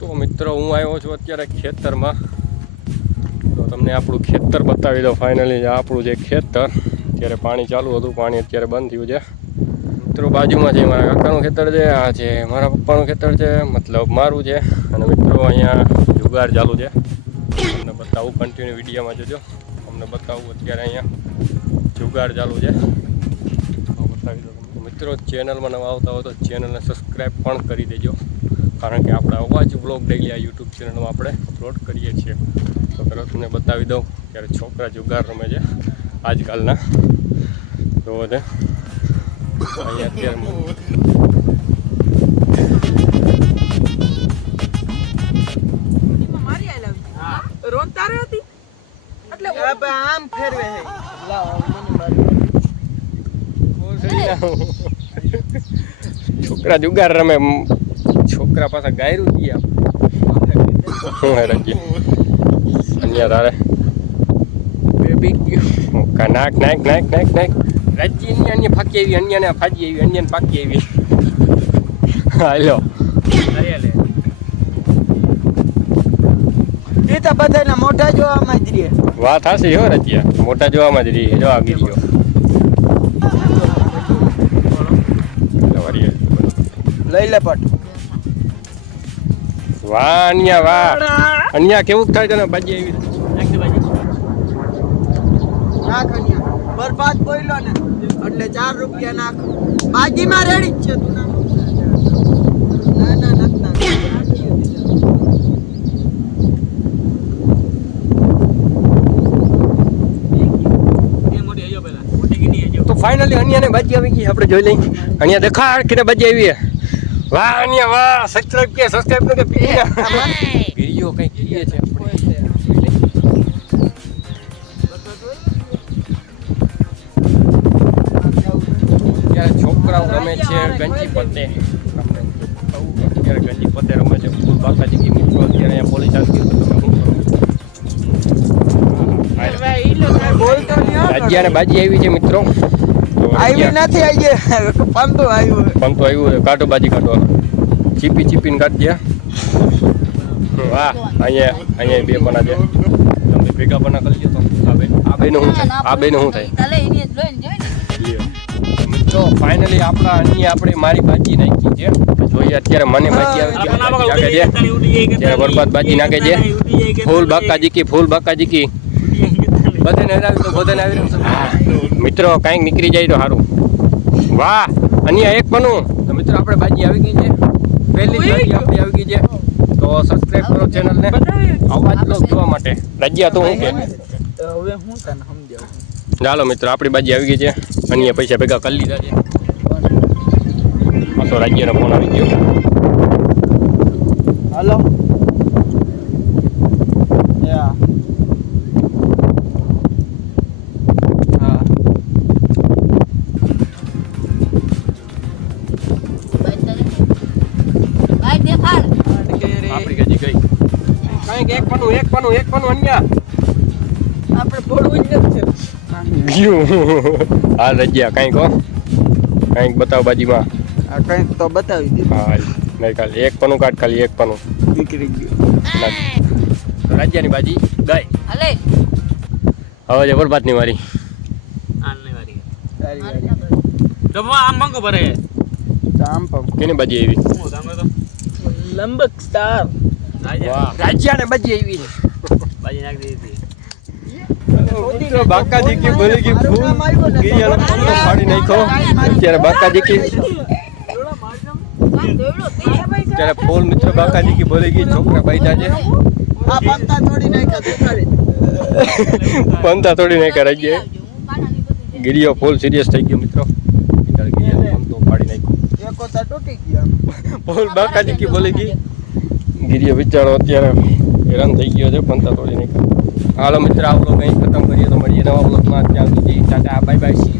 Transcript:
તો મિત્રો હું આવ્યો છું અત્યારે ખેતરમાં. તો તમને આપણું ખેતર બતાવી દો. ફાઇનલી આપણું જે ખેતર અત્યારે પાણી ચાલુ હતું, પાણી અત્યારે બંધ થયું છે. મિત્રો બાજુમાં છે મારા કાકાનું ખેતર છે, આ છે મારા પપ્પાનું ખેતર છે, મતલબ મારું છે. અને મિત્રો અહીંયા જુગાર ચાલુ છે. તમને બતાવું, કન્ટિન્યુ વિડીયોમાં જોજો. તમને બતાવું અત્યારે અહીંયા જુગાર ચાલુ છે. બતાવી દો તમને. મિત્રો ચેનલમાં નવા આવતા હોય તો ચેનલને સબસ્ક્રાઈબ પણ કરી દેજો, કારણ કે આપણા અવાજ બ્લોગ ડેઈલી આ યુટ્યુબ ચેનલમાં આપણે અપલોડ કરીએ છીએ. તો પહેલાં તમને બતાવી દઉં ત્યારે છોકરા જુગાર રમે છે આજકાલના. જોવો છે અહીંયા અત્યારે આમ ફેરવે છોકરા જુગાર રમે, છોકરા પાછા ગાયરું ગયા. હું હેરાજી અહીંયા તારે નાક નાક નાક નાક નાક રાજ્ય અન્ય ફાકી આવી, અન્યને ફાજી આવી, અન્યને પાકી આવી. હાલો એ તો બધાના મોઢા જોવામાં જ રહે. વાત હાસી હો રજ્યા, મોટા જોવામાં જ રહી. જો આ ગીરીઓ લઈ લે પટ. વાહ અન્યા વાહ, અન્યા કેવું થાય તને બાજી આવી? નાખ અહીંયા બરબાદ બોલ્યો ને એટલે 4 રૂપિયા નાખ. બાજીમાં રેડી જ છે તું. ના ના ના તો ફાઇનલી અન્યાને બાજી આવી ગઈ. આપણે જોઈ લઈએ. અન્યા દેખાડ કે બાજી આવી. વાહ અન્યા વાહ, સબસ્ક્રાઇબ કે સબસ્ક્રાઇબ કે ગીરીઓ કઈ કીએ છે આપણે. છોકરાઓ રમે છે ગંજી પત્તે. અત્યારે ગંજી પત્તે રમે છે ફૂલ બાકાજી કી. મિત્રો અત્યારે અહીંયા પોલીસ આવી ગઈ. રાજ્યાને બાજી આવી છે મિત્રો. આવી નથી, આવી પંતો આવ્યું. પંતો આવ્યું. કાઢો બાજી કાઢો, ચીપી ચીપીને કાઢજે. વાહ અહીંયા બે પના છે. તમે ભેગા પના કરી લો તો આ બેનું શું થાય? આ બેનું શું થાય? તો ફાઇનલી આપણા અન્ય આપણે મારી બાજી નાખી છે. જોઈએ અત્યારે મને બાજી આવી છે, ત્યારે બરબાદ બાજી નાખે છે. ફૂલ બાકા જીકી, ફૂલ બાકા જીકી. બધાને હરાવી તો બધાને આવી. મિત્રો કાંઈક નીકળી જાય તો સારું. વાહ અન્ય એક પનું. તો મિત્રો આપણે બાજી આવી ગઈ છે, પહેલી બાજી આપણી આવી ગઈ છે. તો સબસ્ક્રાઇબ કરો ચેનલને અવાજ બ્લોગ જોવા માટે. રાજ્યા તો હું કે હવે હું તને સમજાવું. ચાલો મિત્રો આપણી બાજી આવી ગઈ છે. અન્ય પૈસા ભેગા કરી લીધા છે. પાછો રાજ્યનો ફોન આવી ગયો. હાલો આપણી ગજી ગઈ. કાંઈક એક પનું અન્ય આપણે બોલવું જ નથી. હા રજ્યા કાંઈક બતાવ બાજીમાં. આ કંઈક તો બતાવી દે. હા નહીં, ખાલી એક પનું કાઢ, ખાલી એક પનું નીકળી ગયું. રાજ્યાની બાજી ગઈ. હવે છે બરબાદની મારી. કેની બાજી આવી? લંબક સ્ટાર રાજ્યાને બાજી આવી. મિત્રો બાકાજી કી બોલી ગઈ ફૂલ ગઈ અને પંતો ફાડી નાખ્યો. અત્યારે બાકાજી કી ત્યારે ફૂલ મિત્રો બાકાજી કી બોલી ગઈ. છોકરા બાઈજા છે. આ પંતા તોડી નાખ્યા દેખાડી. પંતા તોડી નાખ્યા રાજ્ય. ગીરીઓ ફૂલ સિરિયસ થઈ ગયો મિત્રો. પંતો ફાડી નાખ્યો. એકોતા તૂટી ગયા. ફૂલ બાકાજી કી બોલી ગઈ. ગીરીઓ વિચારો અત્યારે હેરાન થઈ ગયો છે, પંતા તોડી નાખ્યો. હાલો મિત્ર આ વ્લોગ અહીં ખતમ કરીએ. તો મળીએ નવા વ્લોગમાં. ત્યાં સુધી ટાટા બાય બાય.